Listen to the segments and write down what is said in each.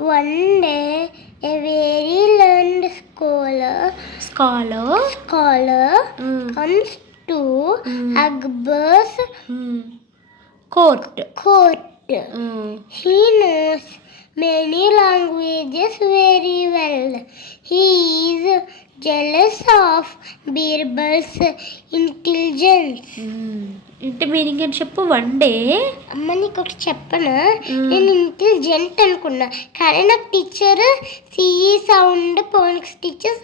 One day, a very learned scholar comes to Akbar's court. He knows many languages very well. He is jealous of Birbal's intelligence. అంటే meaning అని చెప్పు. One day అమ్మ నీకు ఒకటి చెప్పనా, నేను intelligent అనుకున్నా, కానీ నాకు టీచర్ సిఈ సౌండ్ ఫోనిక్స్ టీచర్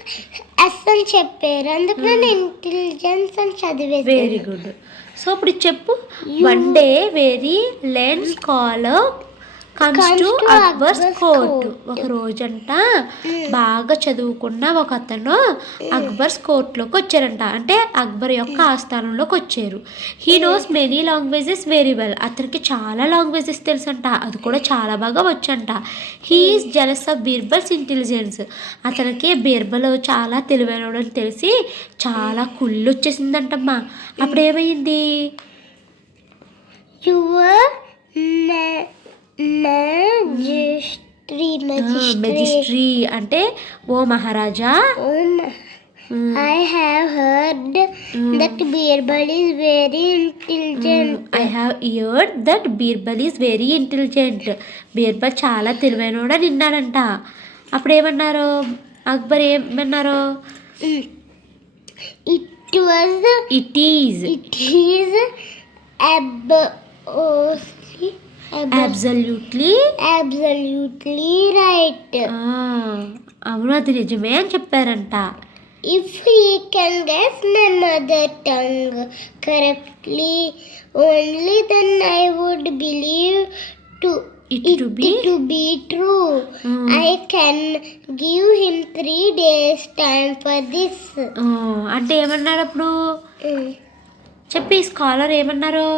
ఎస్ అని చెప్పారు, అందుకు నేను ఇంటెలిజెన్స్ అని చదివేది. Very good. సో ఇప్పుడు చెప్పు. One day very learn scholar comes to Akbar's court. ఒక రోజంట బాగా చదువుకున్న ఒక అతను అక్బర్స్ కోర్ట్లోకి వచ్చారంట. అంటే అక్బర్ యొక్క ఆస్థానంలోకి వచ్చారు. He knows many languages very well. అతనికి చాలా లాంగ్వేజెస్ తెలుసంట, అది కూడా చాలా బాగా వచ్చంట. He is jealous of Birbal's intelligence. అతనికి బీర్బల్ చాలా తెలివైనడు అని తెలిసి చాలా కుళ్ళు వచ్చేసిందంటమ్మా. అప్పుడు ఏమైంది? మెజిస్ట్రీ అంటే ఓ మహారాజా, I have heard that Birbal is very intelligent. I have heard that Birbal is very intelligent. Birbal చాలా తెలివైనోడు అని విన్నాడంట. అప్పుడు ఏమన్నారు? అక్బర్ ఏమన్నారు? It is absolutely right. అవును, అది నిజమే అని చెప్పారంట. If he can guess my mother tongue correctly, only then I would believe it to be true. I can give him 3 days time for this. అంటే ఏమన్నారు అప్పుడు? చెప్పి స్కాలర్ ఏమన్నారు?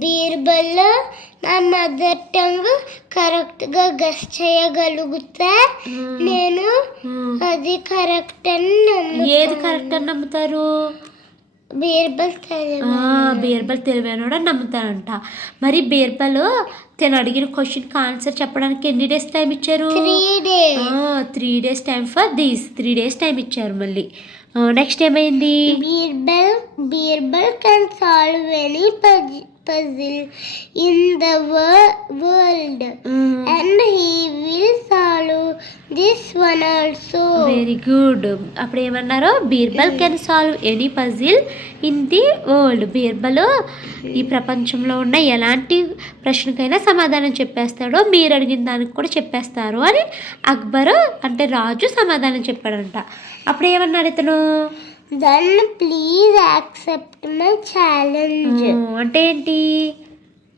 బీర్బల్ నా మదర్ టంగ్ కరెక్ట్గా గెస్ చేయగలుగుతా, నేను అది కరెక్ట్ అని నమ్ముతాను. ఏది కరెక్ట్ అని నమ్ముతారు? బీర్బల్ తెలివైనడు అని నమ్ముతారంట. మరి బీర్బల్ తను అడిగిన క్వశ్చన్కి ఆన్సర్ చెప్పడానికి ఎన్ని డేస్ టైం ఇచ్చారు? 3 days time for this. 3 days time ఇచ్చారు. మళ్ళీ నెక్స్ట్ ఏమైంది? Birbal can solve any puzzle in the world and he will solve this one also. Very good. అప్పుడు ఏమన్నారు? Birbal can solve any puzzle in the world. Birbal ఈ ప్రపంచంలో ఉన్న ఎలాంటి ప్రశ్నకైనా సమాధానం చెప్పేస్తాడో, మీరు అడిగిన దానికి కూడా చెప్పేస్తారు అని అక్బర్ అంటే రాజు సమాధానం చెప్పాడంట. అప్పుడు ఏమన్నాడు ఇతను? Then please accept my challenge. అంటే ఏంటి?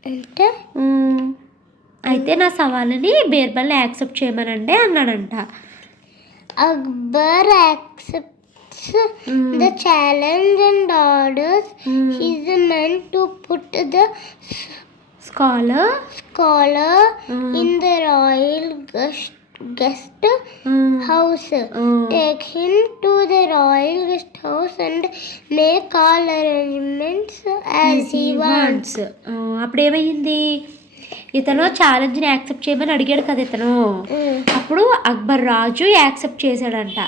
అంటే అయితే నా సవాలుని బీర్బల్ని యాక్సెప్ట్ చేయమనండి అన్నాడంట. Akbar accepts the challenge and orders his men to put the scholar in the royal guest house. Take him to the royal guest house and make all arrangements as he wants. అప్పుడు ఏమైంది? ఇతను ఛాలెంజ్ని accept చేయమని అడిగాడు కదా ఇతను. అప్పుడు అక్బర్ రాజు accept చేశాడంట.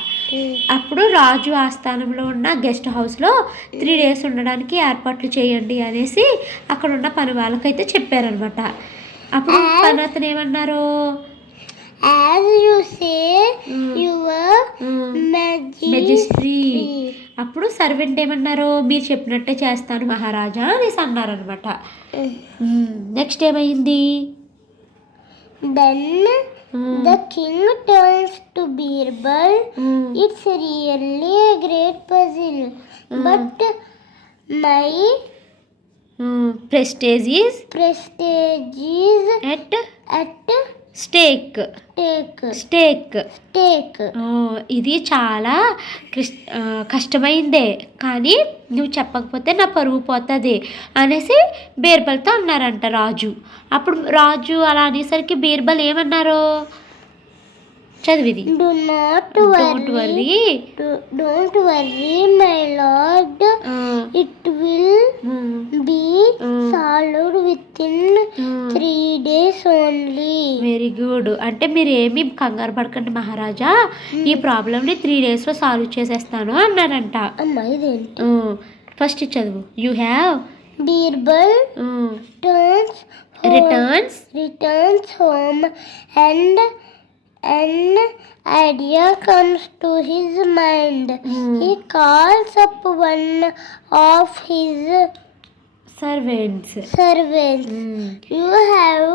అప్పుడు రాజు ఆస్థానంలో ఉన్న గెస్ట్ హౌస్లో 3 days ఉండడానికి ఏర్పాట్లు చేయండి అనేసి అక్కడ ఉన్న పని వాళ్ళకైతే చెప్పారనమాట. అప్పుడు పని అతను ఏమన్నారు? As you say, your మెజిస్ట్రీ. అప్పుడు సర్వెంట్ ఏమన్నారు? మీరు చెప్పినట్టే చేస్తాను మహారాజా అనేసి అన్నారనమాట. నెక్స్ట్ ఏమైంది? Then the king turns to Birbal. It's really a great puzzle, but my prestige is at stake. ఇది చాలా కష్టమైందే, కానీ నువ్వు చెప్పకపోతే నా పరువు పోతుంది అనేసి బీర్బల్తో అన్నారంట రాజు. అప్పుడు రాజు అలా అనేసరికి బీర్బల్ ఏమన్నారు? చదివిది. Do not don't worry. Worry. Don't worry, my lord. It will be solved within 3 days only. Very good. అంటే మీరు ఏమి కంగారు పడకండి మహారాజా, ఈ ప్రాబ్లమ్ని 3 daysలో సాల్వ్ చేసేస్తాను అన్నారంట. అమ్మా ఇదేంటి? ఫస్ట్ చదువు. You have Birbal returns home and an idea comes to his mind. He calls up one of his servants. You have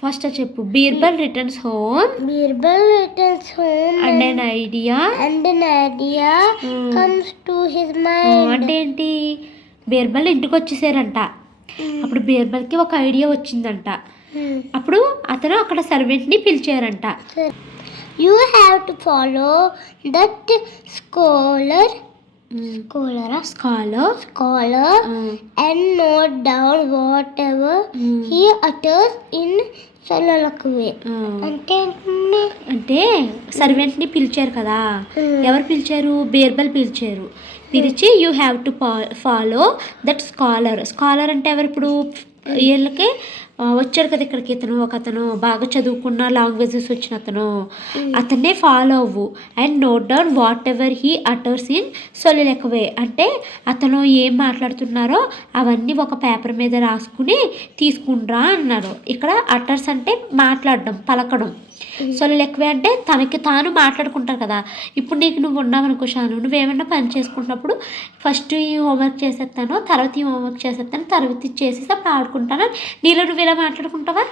first చెప్పు. Birbal returns home Birbal returns home and an idea. and an idea comes to his mind. అంటే ఏంటి? బీర్బల్ ఇంటికి వచ్చేసారంట. అప్పుడు బీర్బల్కి ఒక idea వచ్చిందంట. అప్పుడు అతను అక్కడ సర్వెంట్ని పిలిచారంట. You have to follow that scholar and note down whatever he utters in soliloquy. అంటే సర్వెంట్ని పిలిచారు కదా. ఎవరు పిలిచారు? బీర్బల్ పిలిచారు. పిలిచి you have to follow that scholar అంటే ఎవరు? ఇప్పుడు వీళ్ళకి వచ్చాడు కదా ఇక్కడికి ఇతను, ఒక అతను బాగా చదువుకున్న లాంగ్వేజెస్ వచ్చిన అతన్నే ఫాలో అవ్వు. And note down whatever he utters in soliloquy. అంటే అతను ఏం మాట్లాడుతున్నారో అవన్నీ ఒక పేపర్ మీద రాసుకుని తీసుకుండ్రా అన్నారు. ఇక్కడ అటర్స్ అంటే మాట్లాడడం, పలకడం. సొలిలోక్వీ అంటే తనకి తాను మాట్లాడుకుంటారు కదా. ఇప్పుడు నీకు నువ్వు ఉన్నావనుకో షాను, నువ్వేమన్నా పని చేసుకున్నప్పుడు ఫస్ట్ ఈ హోంవర్క్ చేసేస్తాను, తర్వాత ఈ హోంవర్క్ చేసేస్తాను, తర్వాత ఇది చేసేసి ఆడుకుంటాను, నీలో నువ్వు ఇలా మాట్లాడుకుంటావా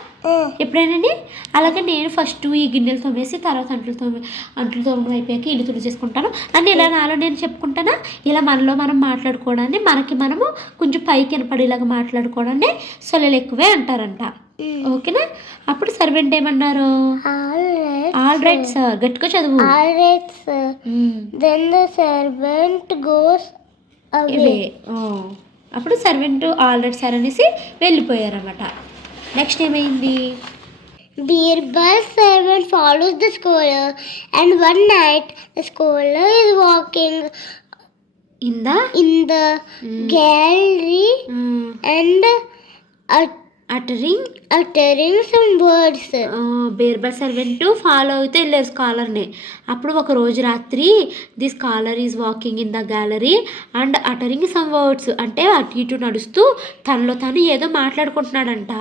ఎప్పుడైనా? అలాగే నేను ఫస్ట్ ఈ గిన్నెలు తోమేసి తర్వాత అంట్లు తోమడం అయిపోయాక ఇల్లు తుడిచేసుకుంటాను అని ఇలా నాలో నేను చెప్పుకుంటానా? ఇలా మనలో మనం మాట్లాడుకోవడాన్ని, మనకి మనము కొంచెం పైకి వినపడేలాగా మాట్లాడుకోవడాన్ని సొలిలోక్వీ అంటారంట. ఓకేనా? అప్పుడు సర్వెంట్ ఏమన్నారు? All right sir. గట్టిగా చదువు. All right, sir. Then the servant goes away. అప్పుడు సర్వెంట్ ఆల్ రైట్ సార్ అనేసి వెళ్ళిపోయారన్నమాట. నెక్స్ట్ ఏమైంది? Birbal's servant follows the scholar, and one night the scholar is walking in the gallery and uttering some words. Birbal servant follow అయితే వెళ్ళారు స్కాలర్ని. అప్పుడు ఒక రోజు రాత్రి the scholar is walking in the gallery and uttering some words. అంటే అటు ఇటు నడుస్తూ తనలో తను ఏదో మాట్లాడుకుంటున్నాడంట.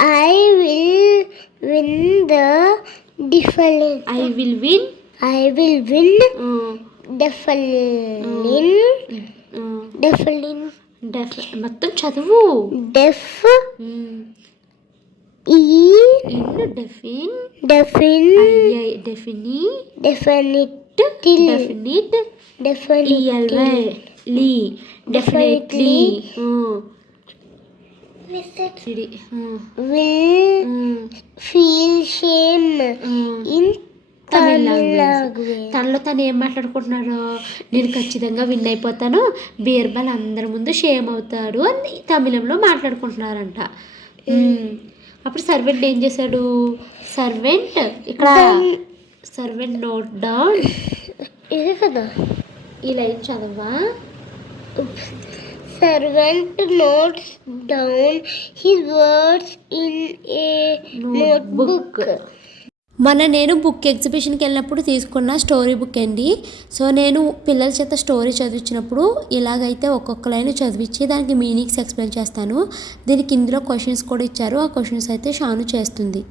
I will win మొత్తం చదువు. Definitely. Will feel shame in Tamil language. తనలో తను ఏం మాట్లాడుకుంటున్నాడు? నేను ఖచ్చితంగా విన్ అయిపోతాను, బీర్బల్ అందరి ముందు షేమ్ అవుతాడు అని తమిళంలో మాట్లాడుకుంటున్నారంట. అప్పుడు సర్వెంట్ ఏం చేశాడు? ఇక్కడ సర్వెంట్ నోట్ డౌన్. ఇది కదా ఈ లైన్ చదవా? Servant notes down his words in a notebook. నేను బుక్ ఎగ్జిబిషన్కి వెళ్ళినప్పుడు తీసుకున్న స్టోరీ బుక్ అండి. సో నేను పిల్లల చేత స్టోరీ చదివించినప్పుడు ఇలాగైతే ఒక్కొక్క లైన్ చదివించి దానికి మీనింగ్స్ ఎక్స్ప్లెయిన్ చేస్తాను. దీనికి ఇందులో క్వశ్చన్స్ కూడా ఇచ్చారు. ఆ క్వశ్చన్స్ అయితే షాను చేస్తుంది.